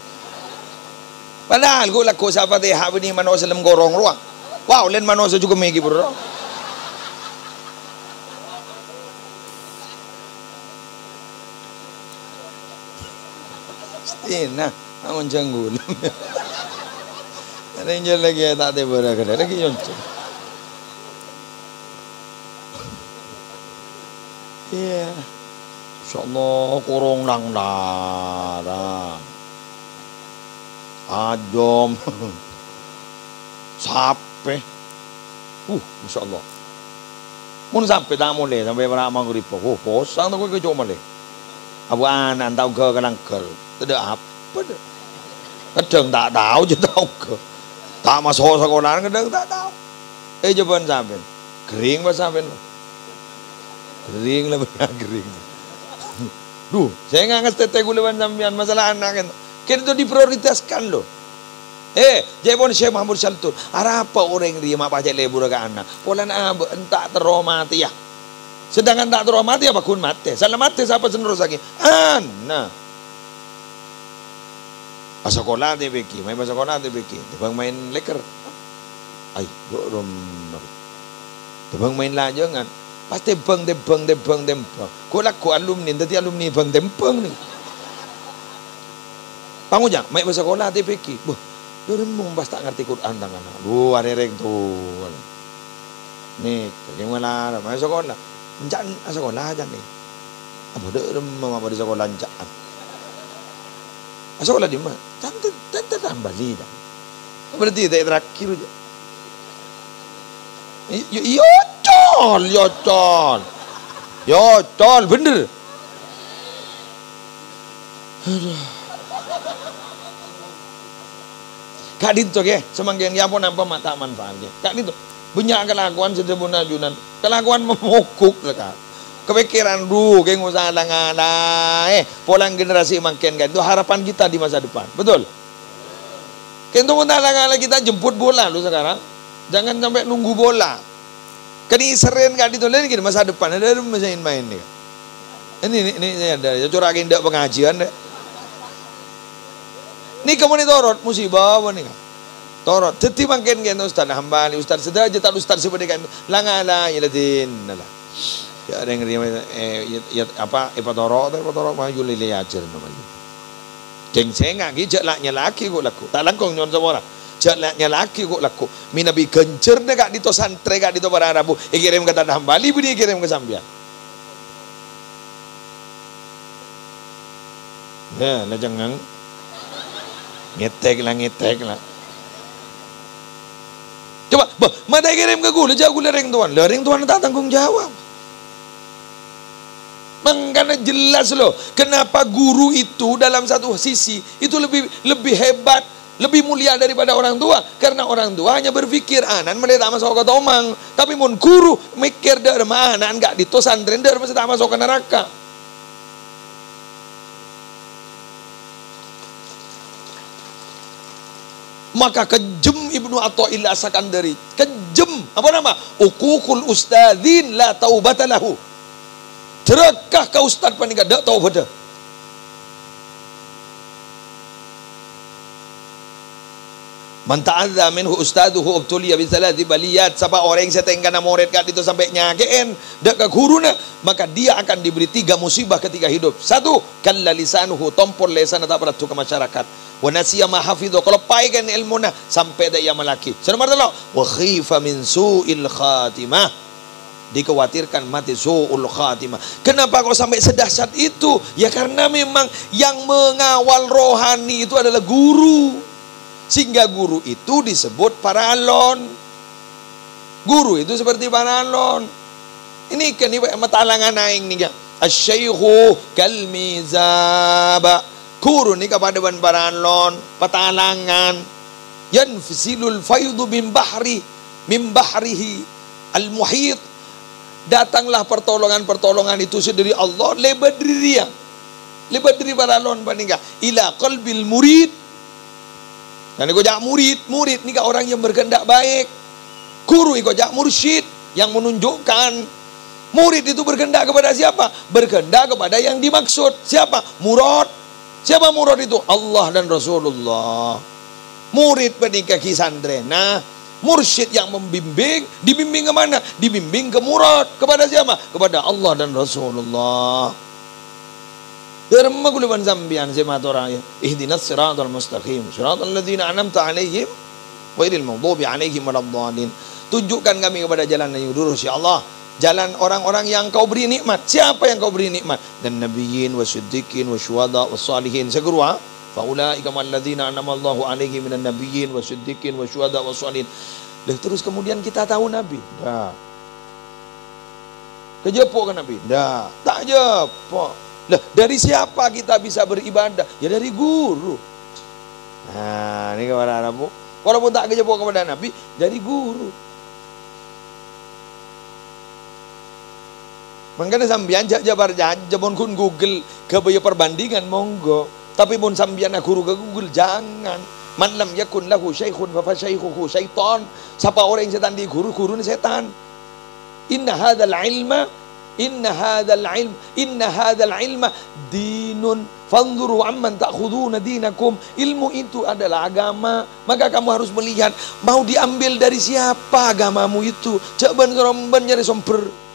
Padahal ko lako sa Fatiha ni mano sa gorong ruang. Wow, ulen mano sa juga migi bro. Stina, amon janggul. Ada yang lagi tak ada berakar lagi yonco. Iya, insyaallah korong nang larang, adom, sape, insyaallah. Mun sampai tak mulai sampai berapa maghrib, posang tu kau kejauh mulai. Abu anak tahu ke kadang ker, tidak apa dah. Kadang tak tahu je tahu ke, tak masuk sekolah kadang tak tahu. Jawaban sampai, kering pas sampai. Kering lah banyak kering. Duh, saya nggak ngerti tete gulawan sampean masalah anak kan. Kita itu diprioritaskan loh. Jepon Syekh Mahmud Syaltun. Apa orang dia mak pajak lebur ke anak. Polan entah terhormati ya. Sedangkan tak terhormati apa kun mati. Salah mati siapa senerus lagi. Anak. Sekolah TBK, main sekolah TBK. Tebang main leker. Ay, dorom. Tebang main lajangan. Pasti bang. Kau laku alumni, tadi alumni bang dempeng ni. Pangujang, main bahasa sekolah TPK. Boh, dorong tak ngerti Quran tangan. Ada reng tu. Nih, bagaimana? Main sekolah, mencan sekolah aja nih. Apa dorong mama pada sekolah lancar. Sekolah di mana? Tante Bali dah. Berarti tak terakhir aja. Yocol, bener. Kak Dito ke, semangkin ya pun apa mata manfaatnya. Kak Dito, banyak kelakuan sedebun ajunan, kelakuan memukuk lah kak. Kepikiran kayak ngusaha ngala, polang generasi makin kan itu harapan kita di masa depan, betul? Kayak itu ngala kita jemput bola lu sekarang, jangan sampai nunggu bola. Kini seren Kak Dito lagi masa depan ada main nih. Ini saya ada, curangin dak pengajian deh. Ni kamu ni torot musibah apa nih? Torot. Teti makin kan Ustaz hambali Ustaz sedaja tak Ustaz seperti kan langala ilatin lah. Ya ada yang apa torot maju lili ajar namanya. Jeng senga gijak laknya laki kok laku. Tak langkong nyon sama orang. Jaknya laki kok laku. Minabi gencer deh Kak Dito santre Kak Dito pada Rabu. Kirim ke tanah hambali bini kirim ke Sambian. Ya, lah jangan ngetek lah. Coba, mana kirim ke gue, jauh lereng tuan tak tanggung jawab. Makanya jelas loh, kenapa guru itu dalam satu sisi itu lebih hebat, lebih mulia daripada orang tua. Karena orang tua hanya berpikir anan mereka tak masuk ke tomang, tapi mun guru mikir derma anan enggak ditosantren derma tak masuk ke neraka. Maka kejem Ibnu Athaillah Sakandari, kejem apa nama? Uququl ustadzin la taubata lahu. Cerakah ka ustaz panika dak taubat. Man ta'adza minhu ustaduhu ubtuliya bi thalathi baliyat. Siapa orang yang setengkana murid Kak Dito sampai nyakein dak ka guruna, maka dia akan diberi 3 musibah ketika hidup. 1, kalla lisanuhu, tompol lesan tak beratu ke masyarakat. Wa nasiya ma hafidhu, kalau paikan ilmuna sampai dak ia melaki. Nomor 3, wa khifa min su'il khatimah. dikhawatirkan mati su'ul khatimah. Kenapa kok sampai sedahsyat itu? Ya karena memang yang mengawal rohani itu adalah guru. Sehingga guru itu disebut paralon. Guru itu seperti paralon. Ini kan matalangan aing nih. Asy-syaikhu kal mizaba. Guru nih kepada ban paralon, patalangan. Yanfisilul faidu min bahrihi al-muhit. Datanglah pertolongan-pertolongan itu dari Allah lebat diri dia. Lebat diri paralon panika ila qalbil murid. Dan iko jak murid nika orang yang berkehendak baik. Guru iko jak mursyid yang menunjukkan. Murid itu berkehendak kepada siapa? Berkehendak kepada yang dimaksud. Siapa? Murad. Siapa murad itu? Allah dan Rasulullah. Murid penikah kisandrena, mursyid yang membimbing, dibimbing kemana? Dibimbing ke murad. Kepada siapa? Kepada Allah dan Rasulullah. Derma kuliban zambian sematoraya. Ihdinas siratal mustaqim, siratal ladzina an'amta 'alaihim ghairil maghdubi 'alaihim waladdallin. Tunjukkan kami kepada jalan yang lurus ya Allah. Jalan orang-orang yang kau beri nikmat. Siapa yang kau beri nikmat? Dan nabiyyin wasiddiqin wasyuhada wassalihin. Segera faulaika malladzina an'amallahu 'alaihim minan nabiyyin wasiddiqin wasyuhada wassalihin. Terus kemudian kita tahu Nabi. Dah. Kejepok kan Nabi? Dah. Tak jepok. Lah, dari siapa kita bisa beribadah? Ya dari guru. Nah, ini kepada Nabi. Walaupun tak kejepok kepada Nabi, dari guru. Makanya sambian jabar jabon kun Google kebaya perbandingan monggo. Tapi pun sambian guru ke Google jangan. Man lam yakun lahu syaikhun fa syaikhuhu syaitan. Siapa orang yang setan di guru ini setan. Inna hadzal ilma dinun fanzuru amman ta'khuduna dinakum. Ilmu itu adalah agama, maka kamu harus melihat mau diambil dari siapa agamamu itu. Coba seromban nyari somper.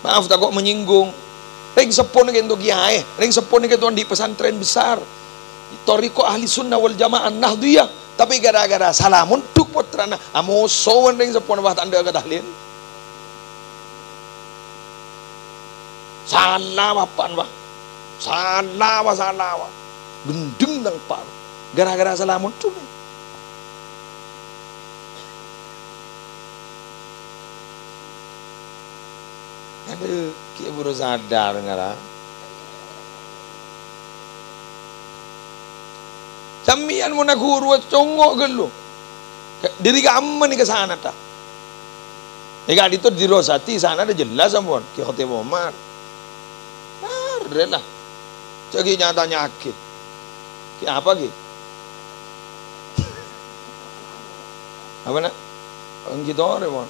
Maaf tak kok menyinggung. Ring sepon ke untuk kiai, ring sepon ke tuan di pesantren besar. Toriko ahli sunnah wal jamaah nahdiyah. Tapi gara-gara salamun tuk putrana amosowan ring sepon bah tanda ke tahlil. Salah apaan bah? Salah. Gendeng nang par. Gara-gara salamun tuk. Aduh, kia baru sadar ngara. Sambian mo naguru at congok gelo. Diri ka amma ni kesana ta. Ika dito di Rosati sana ada jelas ampun. Ki Khatib Umar. Lah. Cagi nyata nyakit. Ki apa ki? Apa nak? Ang kita orang mon.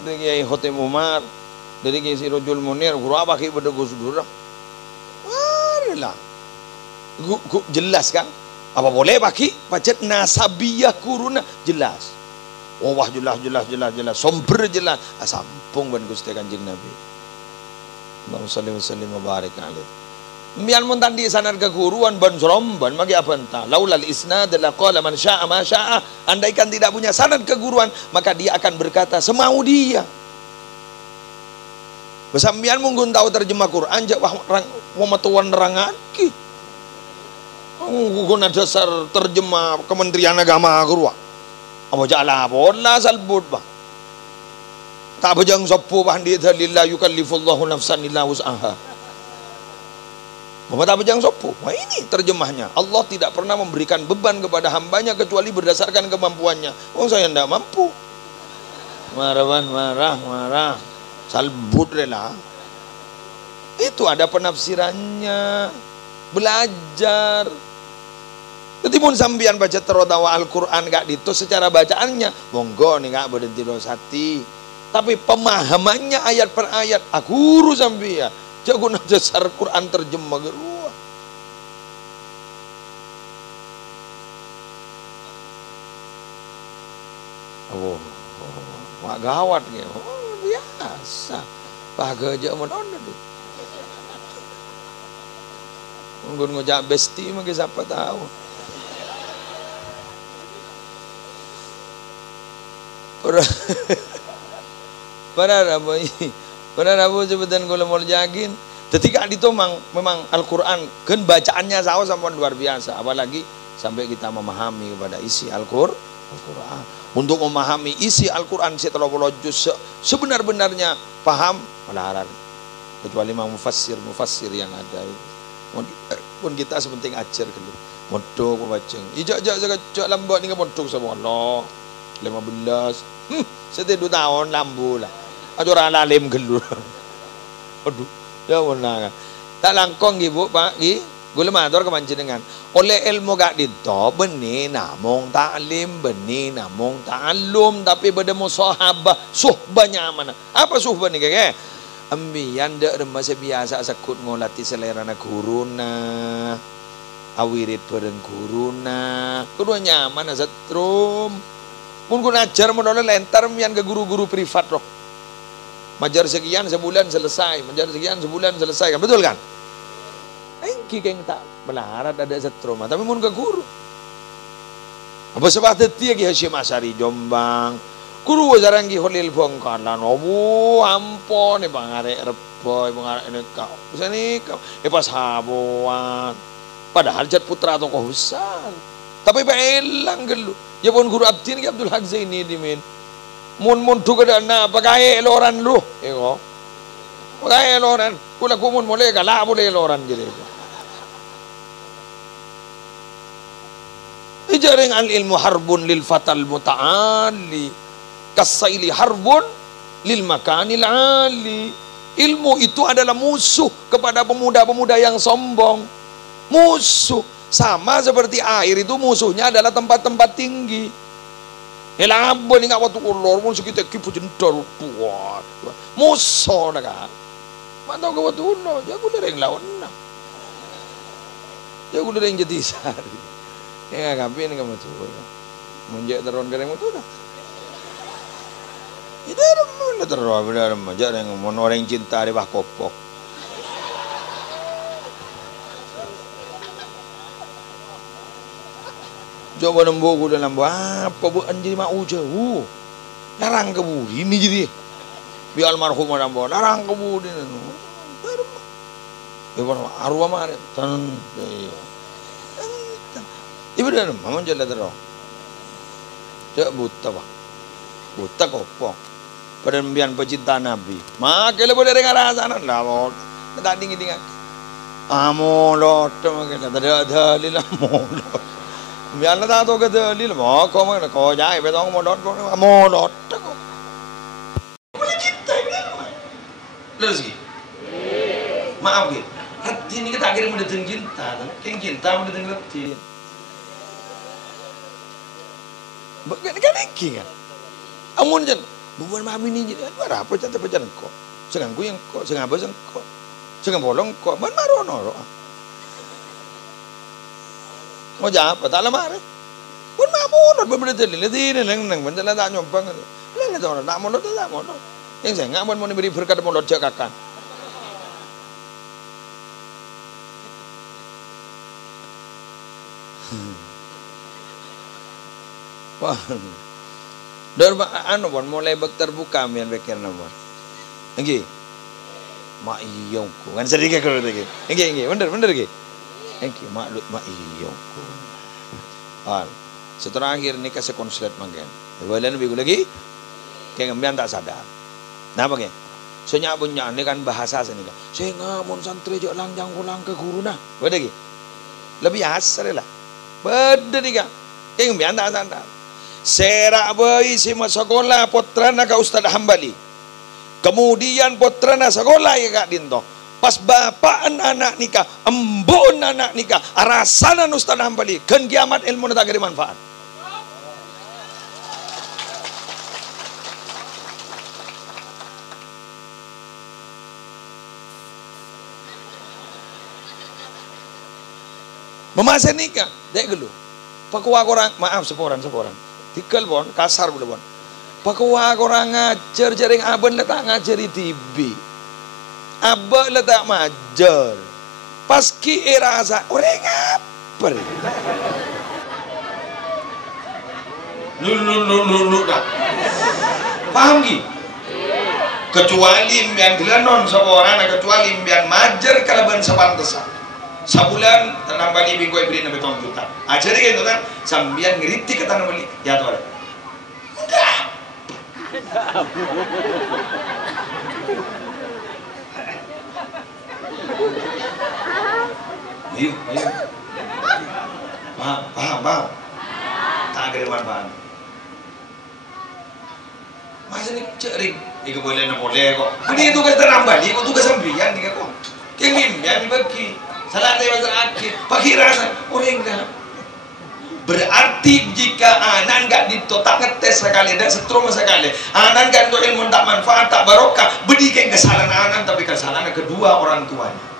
Dari Kiai Khatib Umar, dari Kiai Sirojul Munir, guru apa ki pada Gus Dur? Marilah, jelas kan? Apa boleh bagi? Pacet nasabiyah kuruna jelas. Oh wah jelas, somber jelas. Asampung ban Gusti Kanjeng Nabi. Allahumma shalli wa sallim wa barik alaihi. Mian mun tandi sanad keguruan ban seromban magi apa entah. Laulal isnad laqala man syaa ma syaa. Andaikan tidak punya sanad keguruan, maka dia akan berkata semau dia. Besambian mungkin tahu terjemah Quran jak wamatuan nerangaki. Guna dasar terjemah Kementerian Agama guru. Apa jala bola salbut bah. Tak bejang sopo bah di dalillah yukallifullahu nafsan illa wus'aha. Bapak bejang sopo. Wah ini terjemahnya. Allah tidak pernah memberikan beban kepada hambanya kecuali berdasarkan kemampuannya. Oh saya tidak mampu. Marah. Salbut rela. Itu ada penafsirannya. Belajar. Ketimun sambian baca terotawa Al-Quran gak ditu secara bacaannya. Monggo nih gak berhenti dosati. Tapi pemahamannya ayat per ayat. Aku urus sambian. Jago dasar Quran terjemah gerua. Wah gawat nih. Oh biasa. Pakai aja menon itu. Mungkin ngojak besti mungkin siapa tahu. Para Rabu sebutan kula mau jagin. Ketika itu memang Al-Quran kan bacaannya sama luar biasa, apalagi sampai kita memahami kepada isi Al-Quran. Untuk memahami isi Al-Quran setelah juz sebenar-benarnya paham melarat. Kecuali memang mufassir yang ada. Pun kita sepenting ajar dulu. Modok membaceng. Ijak lambat ni modok sama Allah. 15. Setiap 2 tahun lambu lah. Ada orang alim gelur. Aduh, ya benar. Tak langkong ibu pak, gula matur ke panjenengan. Oleh ilmu gak dito, benih namung ta'lim, benih namung ta'allum, tapi beda musahabah, suhbahnya mana? Apa suhbah ni kakek? Ambian dek remasa biasa sakut ngolati selera na guruna, awirit bareng guruna, kedua nyaman setrum. Mungkin ajar menolak lentar mian ke guru-guru privat roh. Majar sekian sebulan selesai, majar sekian sebulan selesai kan, betul kan? Engki keng tak melarat ada setrum, tapi mun ke guru. Apa sebab teti ki Hasyim Asy'ari Jombang. Guru jarang ki Holil Bongkalan. Oh ampun bang arek reboy bang arek ini kau. Bisa nih kau. Pas habuan. Padahal jat putra tokoh besar. Tapi belang gelu. Ya pun guru abdi ni Abdul Haq Zaini dimin. Mun tu kada na pakai loran lu. Ego. Pakai loran. Kula kumun mole kala boleh loran jadi. Ijaring al ilmu harbun lil fatal muta'ali. Kasaili harbun lil makanil ali. Ilmu itu adalah musuh kepada pemuda-pemuda yang sombong. Musuh. Sama seperti air itu musuhnya adalah tempat-tempat tinggi. Elabon ingat waktu ulur pun sekitar kipu jendor buat. Musuh nak. Mantau ke waktu ulur, jago lereng lawan nak. Jago lereng jadi sari. Ya ngapain kamu tu? Menjak teron kereng tu dah. Itu ada teron benar menjak yang orang cinta di bawah kopok. Coba nembok udah nambah apa buat jadi mau jauh. Larang kebudi ini jadi. Biar almarhum nambah larang kebudi nu. Ibu arwah mare tan. Ibu dah mama jalan terus. Cak buta bah. Buta kopong. Pada mbian pecinta Nabi. Mak kalau boleh dengar asanan lah mau. Tak dingin. Amolot makanya ada lila molot. Biar nak tahu kata lila mak kau mana kau jai betong molot. Boleh cinta ini. Lagi. Maaf gitu. Hati ini kita akhirnya mendatang cinta. Yang cinta mendatang hati. Kan iki kan. Amun jan, bukan mami ni jadi apa cantik pacaran kok. Sengang ku yang kok, sengang apa sengang kok. Sengang bolong kok, man marono ro. Mau jawab, tak lama re. Pun mamunot berbeda lili neng bencana tak nyompang. Lele tu orang tak munot tak munot. Yang saya nggak mau beri berkat munot cak kakak. Wah, dari anu pun mulai terbuka mian pikir nama. Enggi, mak iyongku kan sedikit kalau lagi. Enggi, bener lagi. Enggi, mak iyongku. Setelah akhir ni kasih konslet mungkin. Balen bigu lagi, kayak ngambian tak sadar. Nah bagaimana? Soalnya punya ni kan bahasa seni kan. Saya ngamun santri jok langjang ulang ke guru nah. Beda lagi. Lebih asal lah. Beda ni kan. Kayak ngambian tak sadar. Serak bayi si sekolah putrana ke Ustaz Hambali. Kemudian putrana sekolah ya Kak Dinto. Pas bapak anak nikah, embun anak nikah, arasanan Ustaz Hambali. Kan kiamat ilmu tak ada manfaat. Memasak nikah, dek gelu. Pakwa orang, maaf seporan. Tikal bon, kasar boleh bon. Pakwa orang ngajar jaring aben letak ngajari tibi. Abah letak majar. Paski rasa orang apa? Lu dah. Paham ki? Kecuali imbian gelanon seorang, kecuali imbian majer kalaban sepantesan. Sebulan tanam bali minggu beri na betong juta. Aja deh gitu kan, sambian ngeriti ke tanam bali, ya tuh ada. Udah. Ayo. Paham. Tak agreman paham. Masa ni cering, ika boleh na boleh kok. Ini tugas tanam bali, kok tugas sambian nih kok. Kengin, biar dibagi. Salah saya pasal akhir, pakai rasa orang enggak. Berarti jika anak enggak ditotak ngetes sekali dan setrum sekali, anak enggak untuk ilmu tak manfaat tak barokah, bedikan kesalahan anak tapi kesalahan kedua orang tuanya.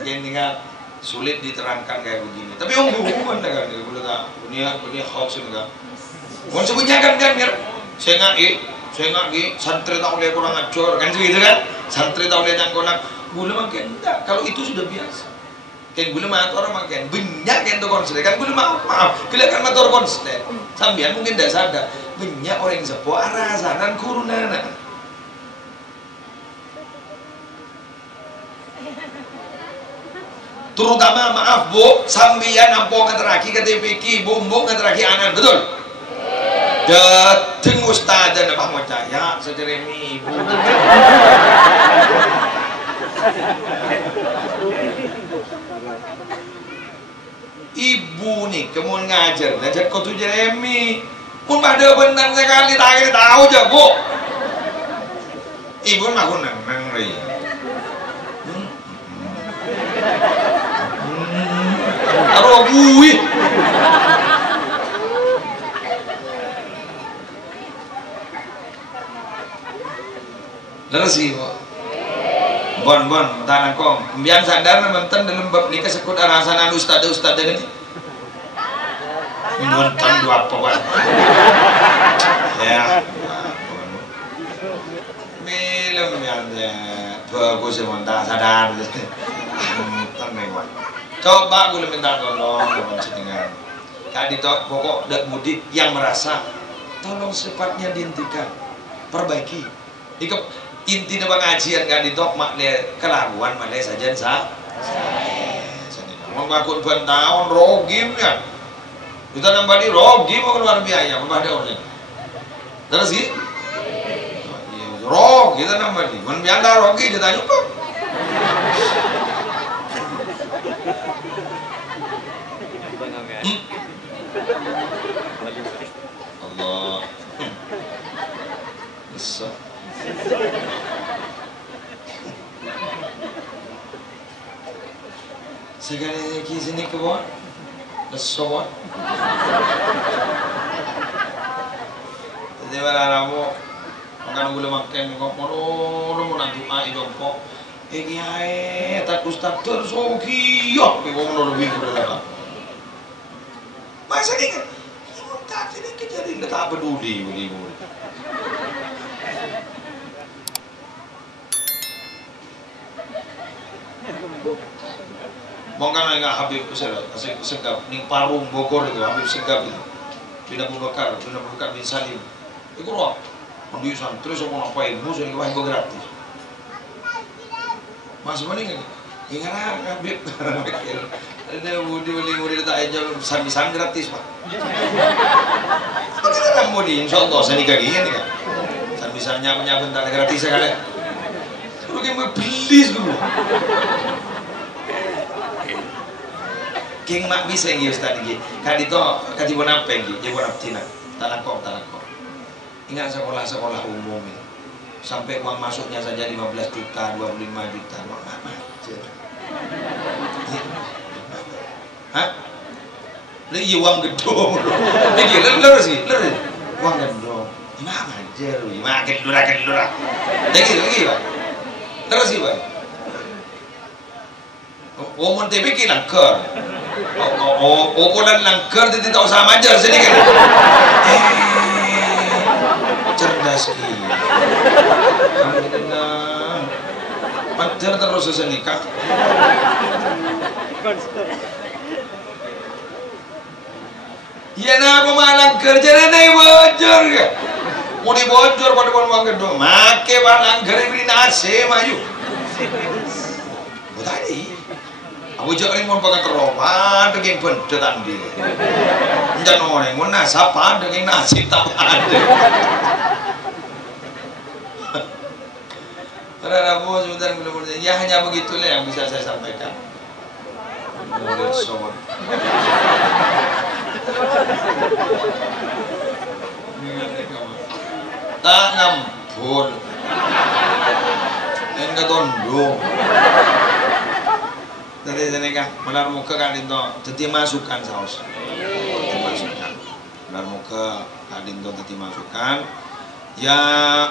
Mungkin ingat sulit diterangkan kayak begini. Tapi hubungan kan, boleh tak? Punya hoax enggak? Mau sebutnya kan saya ngaki, santri tak boleh kurang ajar, kan gitu kan? Santri tak boleh jangkonak, boleh makin enggak. Kalau itu sudah biasa. Kan boleh motor makin banyak kan tu konslet, kan boleh maaf, kelihatan motor konslet. Sambian mungkin dah sadar, banyak orang sepuh arah sanan kurunana. Terutama maaf bu, sambian ampun ngeteraki ke TPK, bumbu ngeteraki anak, betul? Dateng ustaz dan abang percaya sejeremi ibu. Ibu nih, kemun ngajar kau tu Jeremy. Pun pada benar sekali tak tahu je bu. Ibu mah aku nang ri. Taruh bui. Leres sih, bon, tanah kong. Biar sadar nonton dalam bab nikah sekut arasanan ustad ini. Nonton dua apa kan? Ya, film yang bagus sementara sadar. Nonton memang. Coba gue minta tolong dengan jenengan. Kadi to pokok dak mudik yang merasa tolong secepatnya dihentikan, perbaiki. Ikut inti nama ngajian kan ditok mak le kelaruan mak le saja sah. Mau ngakut tahun rogim kan. Kita nambah di rogim mau keluar biaya apa ada orang. Terus sih? Rog kita nambah di. Mun bianda rogi kita nyoba. Allah. Bisa. Segala lagi sini ke bawah, lesot. Jadi malah ramu, makan gula makan kok mau nanti ai dongkok. Kiai tak ustad tersoki, yo, kau mau lebih berapa? Masa ni kan? Tak sini kejadian tak peduli beli. Mungkin enggak Habib Segaf, ning Parung Bogor itu Habib Segaf itu. Bin Abu Bakar bin Salim. Itu roh. Ambil santri semua ngapain? Musuh ini wah gratis. Mas mana kan? Ingat Habib. Ada budi tak aja sambil gratis pak. Kita nak budi, insyaallah saya nikah gini kan. Sambil punya bentar gratis sekali. Suruh kita beli dulu. King mak bisa ngi ustaz ngi. Kadi to kadi bon apa ngi? Dia bon aptina. Talakok. Ingat sekolah umum itu. Sampai uang masuknya saja 15 juta, 25 juta. Uang apa aja. Hah? Lagi uang gedung. Lagi leres sih, leres. Uang gedung. Gimana aja lu? Gimana kendura. Lagi Pak. Terus sih Pak. Umum TPK langker. Ukuran langker tidak tahu sama aja sini kan. Cerdas PSI. Alhamdulillah. Pacar terus senikah. Iya nah pemalang kerja naik bocor ke? Mau dibocor pada uang gedung, make balang kerja beri nasi maju. Tadi, aku jangan mau pakai teropan dengan pendetan dia. Jangan orang mau nasapa dengan nasi tak ada. Para Rabu sebentar mudah-mudahan ya hanya begitulah yang bisa saya sampaikan. Tak ngampun yang ketondong tadi seneka melar muka kan itu tadi masukan saus masukan melar muka kan itu tadi masukan ya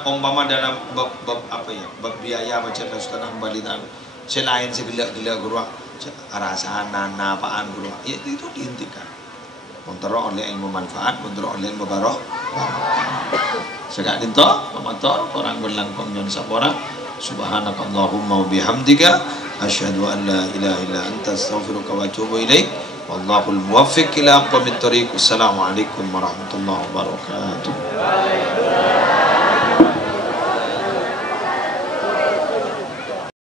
umpama dalam bab apa ya bab biaya baca Ustaz Hambalitan selain segala-gala guru arasana napaan guru ya itu dihentikan montoro oleh ilmu manfaat montoro oleh ilmu barokah segak dinto pamator orang berlangkong nyon sapora subhanakallahumma wa bihamdika asyhadu an la ilaha illa anta astaghfiruka wa atubu ilaik wallahul muwaffiq ila aqwamit thoriq. Assalamualaikum warahmatullahi wabarakatuh.